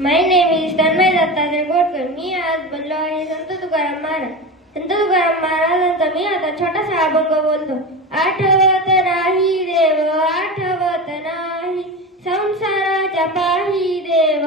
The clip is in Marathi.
My name is Tanmay Dattatray Godkar. मी आज बनलो आहे संत तुकाराम महाराज. संत तुकाराम महाराजांचा मी आता छोटासा अभंग बोलतो. आठवत नाही देव, आठवत नाही संसाराच्या पाही देव,